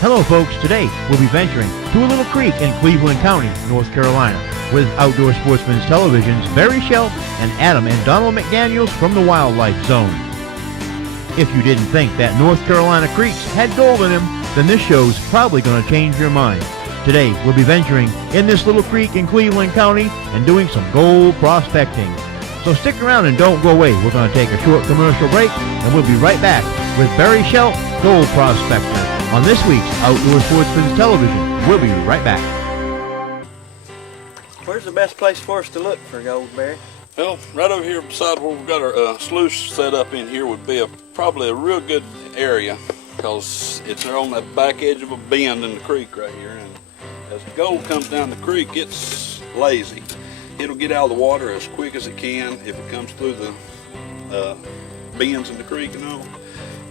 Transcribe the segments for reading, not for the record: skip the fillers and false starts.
Hello folks, today we'll be venturing to a little creek in Cleveland County, North Carolina, with Outdoor Sportsmen's Television's Barry Shoup and Adam and Donald McDaniels from the Wildlife Zone. If you didn't think that North Carolina creeks had gold in them, then this show's probably going to change your mind. Today we'll be venturing in this little creek in Cleveland County and doing some gold prospecting. So stick around and don't go away. We're going to take a short commercial break and we'll be right back with Barry Shoup, Gold Prospector, on this week's Outdoor Sportsmen's Television. We'll be right back. Where's the best place for us to look for gold, Barry? Well, right over here beside where we've got our sluice set up in here would be probably a real good area, because it's on the back edge of a bend in the creek right here, and as the gold comes down the creek, it's lazy. It'll get out of the water as quick as it can. If it comes through the bends in the creek and all,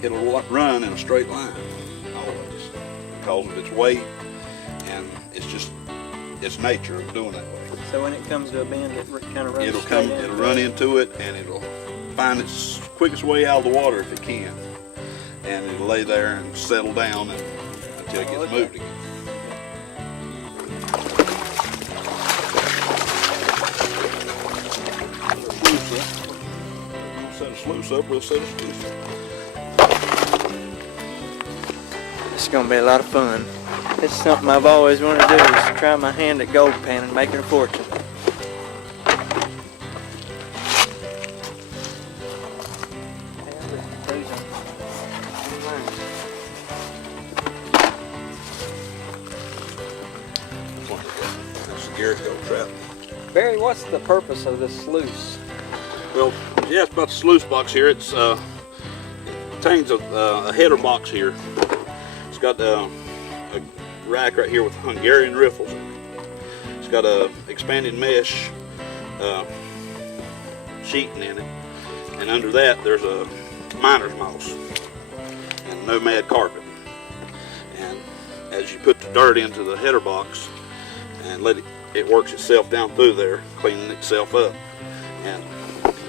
it'll run in a straight line always because of its weight, and it's just its nature of doing that way. So when it comes to a bend, it kind of runs It'll run into it, and it'll find its quickest way out of the water if it can, and it'll lay there and settle down until it gets moved again. Set a sluice up, we'll set a sluice up. It's going to be a lot of fun. It's something I've always wanted to do, is try my hand at gold panning, making a fortune. That's the Garrett gold trap. Barry, what's the purpose of this sluice? Well, yeah, it's about the sluice box here. It contains a header box here. It's got a rack right here with Hungarian riffles. It's got a expanded mesh sheeting in it, and under that there's a miner's moss and nomad carpet. And as you put the dirt into the header box and let it works itself down through there, cleaning itself up, and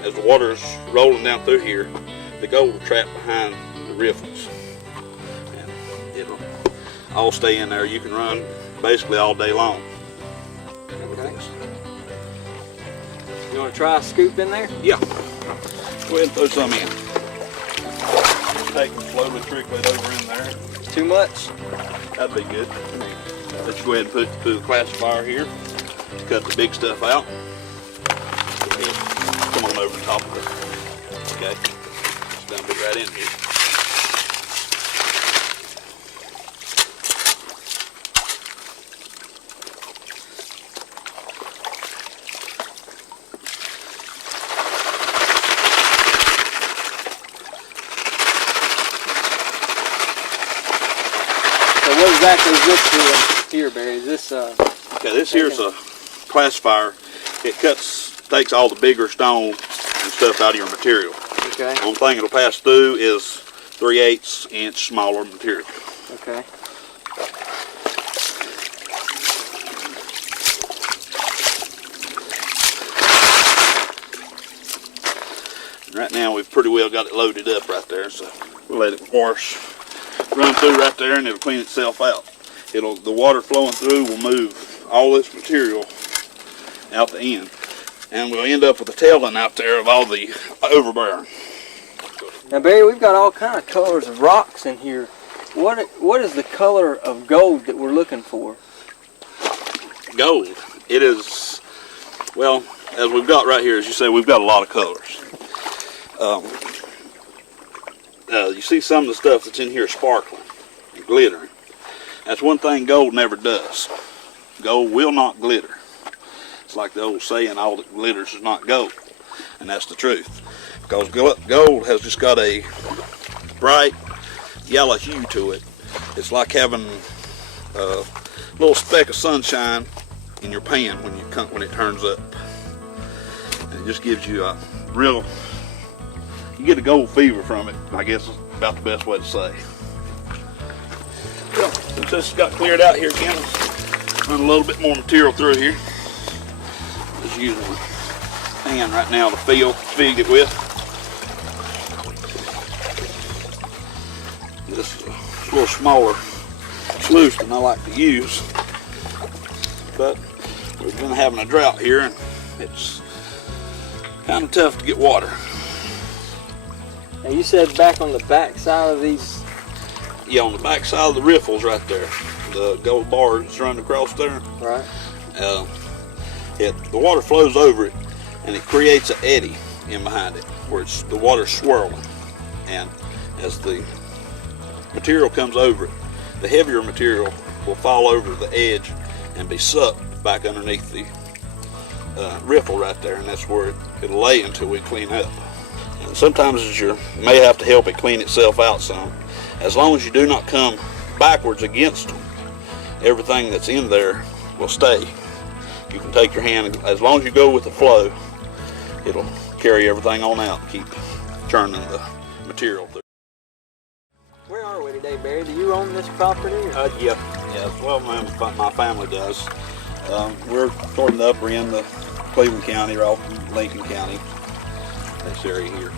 as the water is rolling down through here, the gold will trap behind the riffles, and it'll all stay in there. You can run basically all day long. Okay. You want to try a scoop in there? Yeah. Go ahead and throw some in. Just take and slowly trickle it over in there. Too much? That'd be good. Let's go ahead and put it through the classifier here. Cut the big stuff out. Come on over the top of it. Okay. Just dump it right in here. So what exactly is this doing here, Barry? Is this okay, this here's a classifier. It takes all the bigger stone and stuff out of your material. Okay. The only thing it'll pass through is 3/8 inch smaller material. Okay. And right now we've pretty well got it loaded up right there, so we'll let it run through right there, and it'll clean itself out. The water flowing through will move all this material out the end, and we'll end up with a tailing out there of all the overbearing. Now, Barry, we've got all kind of colors of rocks in here. What is the color of gold that we're looking for? Gold. It is, well, as we've got right here, as you say, we've got a lot of colors. You see some of the stuff that's in here sparkling and glittering. That's one thing gold never does. Gold will not glitter. It's like the old saying, all that glitters is not gold. And that's the truth. Because gold has just got a bright yellow hue to it. It's like having a little speck of sunshine in your pan when it turns up. And it just gives you a real, you get a gold fever from it, I guess is about the best way to say. Well, since this got cleared out here again, let's run a little bit more material through here. Just using my hand right now to feed it with. This is a little smaller sluice than I like to use. But we've been having a drought here, and it's kind of tough to get water. Now you said back on the back side of these. Yeah, on the back side of the riffles right there, the gold bar that's running across there. Right. The water flows over it, and it creates an eddy in behind it, where the water's swirling. And as the material comes over it, the heavier material will fall over the edge and be sucked back underneath the riffle right there, and that's where it'll lay until we clean up. And sometimes you may have to help it clean itself out some. As long as you do not come backwards against them, everything that's in there will stay. You can take your hand, as long as you go with the flow, it'll carry everything on out and keep churning the material through. Where are we today, Barry? Do you own this property? Yeah. Well, my family does. We're toward the upper end of Cleveland County, or off Lincoln County, this area here.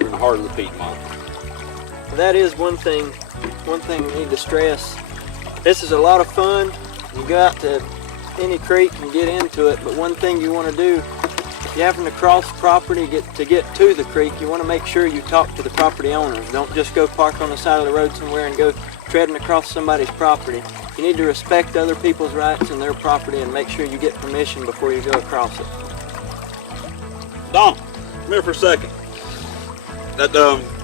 We're in the heart of the Piedmont. That is one thing we need to stress. This is a lot of fun. You go out to any creek and get into it, but one thing you want to do, if you happen to cross property to get to the creek, you want to make sure you talk to the property owners. Don't just go park on the side of the road somewhere and go treading across somebody's property. You need to respect other people's rights and their property and make sure you get permission before you go across it. Don, come here for a second. That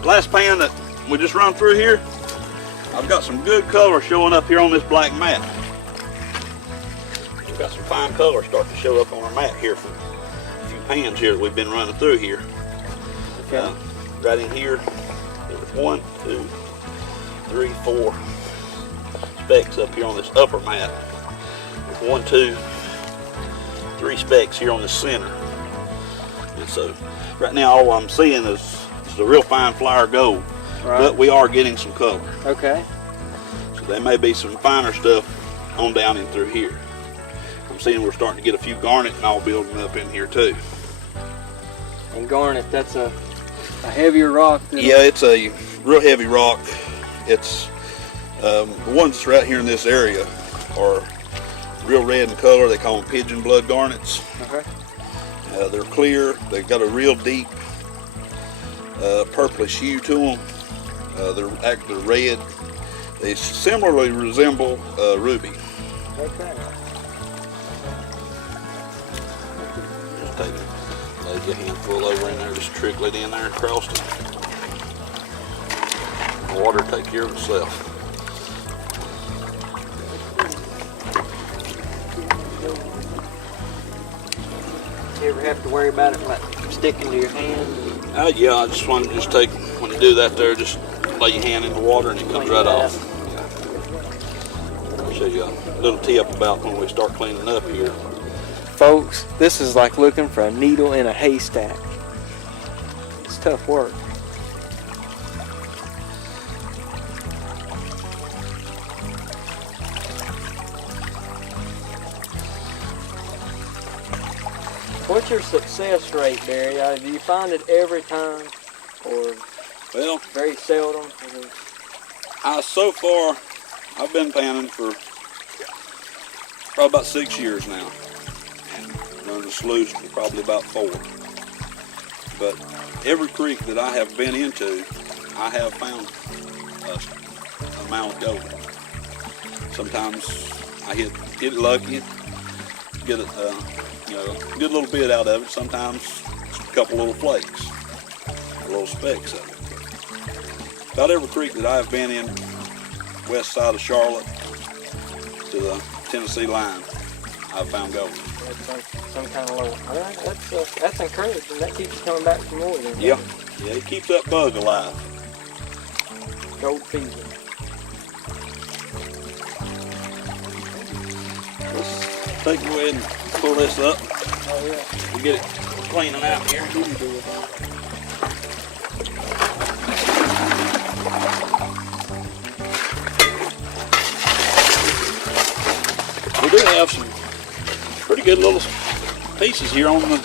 last pan that we just run through here, I've got some good color showing up here on this black mat. We've got some fine color starting to show up on our mat here from a few pans here that we've been running through here. Okay. Right in here, there was 1, 2, 3, 4 specks up here on this upper mat. There's 1, 2, 3 specks here on the center. And so right now all I'm seeing is a real fine flower gold. Right. But we are getting some color. Okay. So there may be some finer stuff on down in through here. I'm seeing we're starting to get a few garnet and all building up in here too. And garnet, that's a heavier rock. Yeah, it's a real heavy rock. It's the ones that's right here in this area are real red in color. They call them pigeon blood garnets. Okay. They're clear. They've got a real deep purplish hue to them. They're actually red. They similarly resemble ruby. Okay. Just take it, lay a handful over in there, just trickle it in there across it. The water will take care of itself. You ever have to worry about it like sticking to your hand? Yeah, I just want to take, when you do that there, just lay your hand in the water and it comes right off. I'll show you a little tip about when we start cleaning up here. Folks, this is like looking for a needle in a haystack. It's tough work. What's your success rate, Barry? Do you find it every time, or Well, very seldom? so far, I've been panning for probably about 6 years now. And running the sluice for probably about 4. But every creek that I have been into, I have found an amount of gold. Sometimes I hit it lucky, get a good little bit out of it. Sometimes it's a couple little flakes, little specks of it. About every creek that I've been in, west side of Charlotte to the Tennessee line, I've found gold. Some kind of low. All right, that's encouraging. That keeps you coming back for more. Then, Yeah, it keeps that bug alive. Gold fever. Let's go ahead and pull this up. Oh yeah. We'll get it cleaning out here. We do have some pretty good little pieces here on the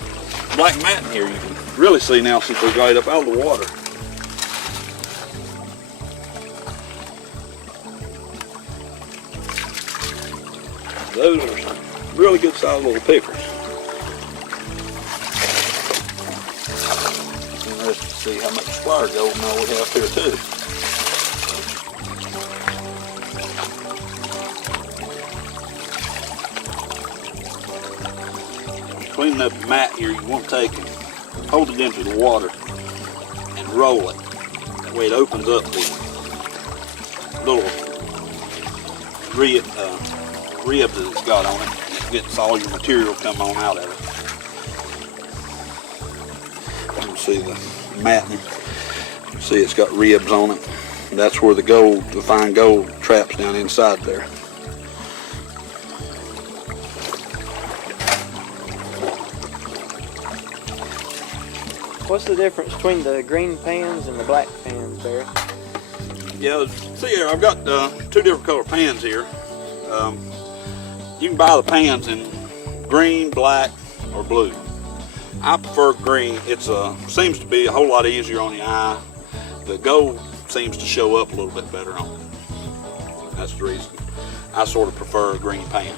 black mat in here. You can really see now since we got it up out of the water. those are really good sized little pickers. Interesting to see how much squire gold now we have here too. Cleaning up the mat here, you want to take and hold it into the water and roll it. That way it opens up the little rib that it's got on it. It gets all your material come on out of it. You can see the mat. You can see it's got ribs on it. And that's where the gold, the fine gold, traps down inside there. What's the difference between the green pans and the black pans, Barry? Yeah, see here, I've got two different color pans here. You can buy the pans in green, black, or blue. I prefer green. It seems to be a whole lot easier on the eye. The gold seems to show up a little bit better on it. That's the reason. I sort of prefer a green pan.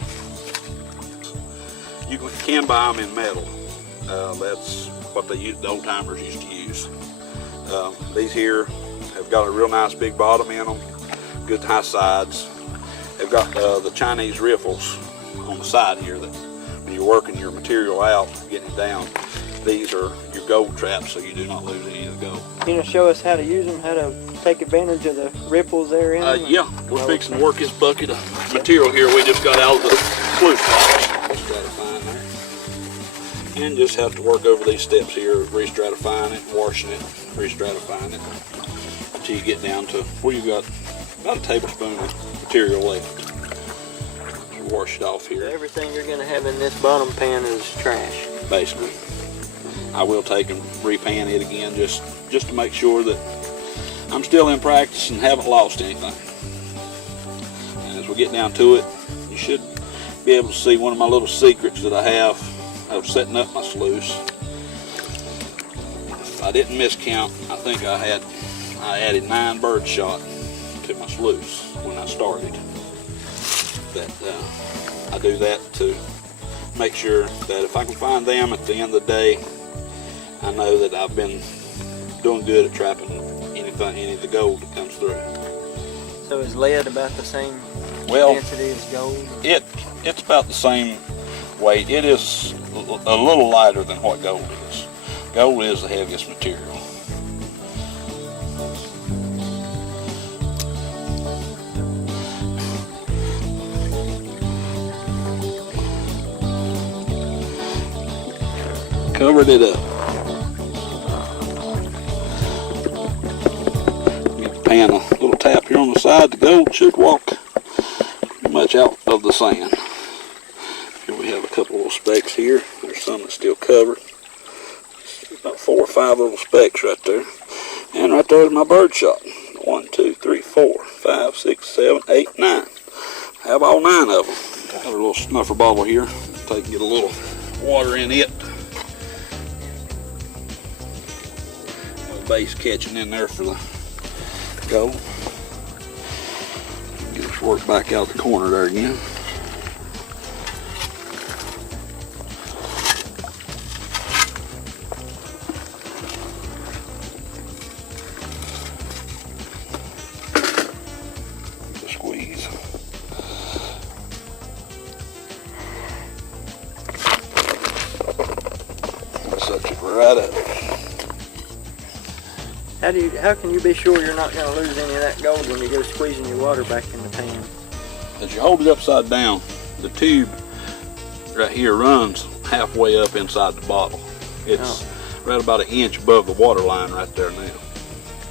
You can buy them in metal. That's what the old timers used to use. These here have got a real nice big bottom in them, good high sides. They've got the Chinese riffles on the side here that when you're working your material out, getting it down, these are your gold traps so you do not lose any of the gold. Can you show us how to use them, how to take advantage of the ripples there in them? Yeah, we're fixing to work this bucket of material here we just got out of the sluice box. Stratifying there. And just have to work over these steps here, re-stratifying it, washing it, re-stratifying it, until you get down to where you've got about a tablespoon of material left. Wash it off here. Everything you're going to have in this bottom pan is trash. Basically. I will take and repan it again just to make sure that I'm still in practice and haven't lost anything. And as we get down to it, you should be able to see one of my little secrets that I have of setting up my sluice. If I didn't miscount, I think I added 9 bird shot to my sluice when I started. I do that to make sure that if I can find them at the end of the day, I know that I've been doing good at trapping any of the gold that comes through. So is lead about the same density as gold? It's about the same weight. It is a little lighter than what gold is. Gold is the heaviest material. Covered it up. Give the pan a little tap here on the side. The gold should walk pretty much out of the sand. Here we have a couple little specks here. There's some that's still covered. About 4 or 5 little specks right there. And right there's my bird shot. 1, 2, 3, 4, 5, 6, 7, 8, 9. I have all 9 of them. Got a little snuffer bottle here. Take and get a little water in it. Base catching in there for the gold. Get us work back out the corner there again. Squeeze. Such it right up. How can you be sure you're not going to lose any of that gold when you go squeezing your water back in the pan? As you hold it upside down, the tube right here runs halfway up inside the bottle. It's right about 1 inch above the water line right there now.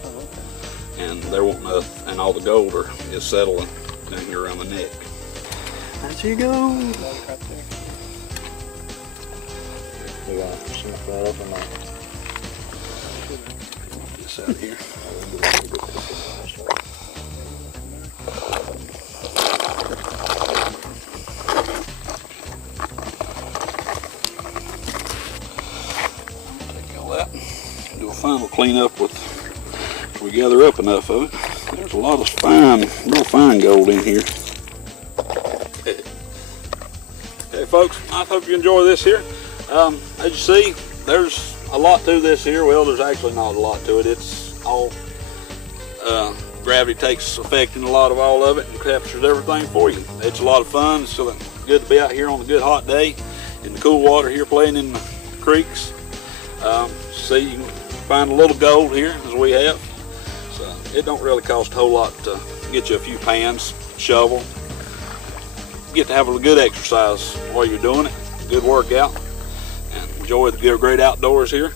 Oh, okay. And there won't nothing, and all the gold is settling down here around the neck. There you go. Right there. We got snuff right up in there. Out here. Take all that. Do a final cleanup with. We gather up enough of it. There's a lot of real fine gold in here. folks, I hope you enjoy this here. As you see, there's a lot to this here. Well, there's actually not a lot to it. It's all gravity takes effect in a lot of all of it and captures everything for you. It's a lot of fun. It's so good to be out here on a good hot day in the cool water here, playing in the creeks. See, you can find a little gold here as we have. So it don't really cost a whole lot to get you a few pans, shovel. You get to have a good exercise while you're doing it, good workout, and enjoy the great outdoors here.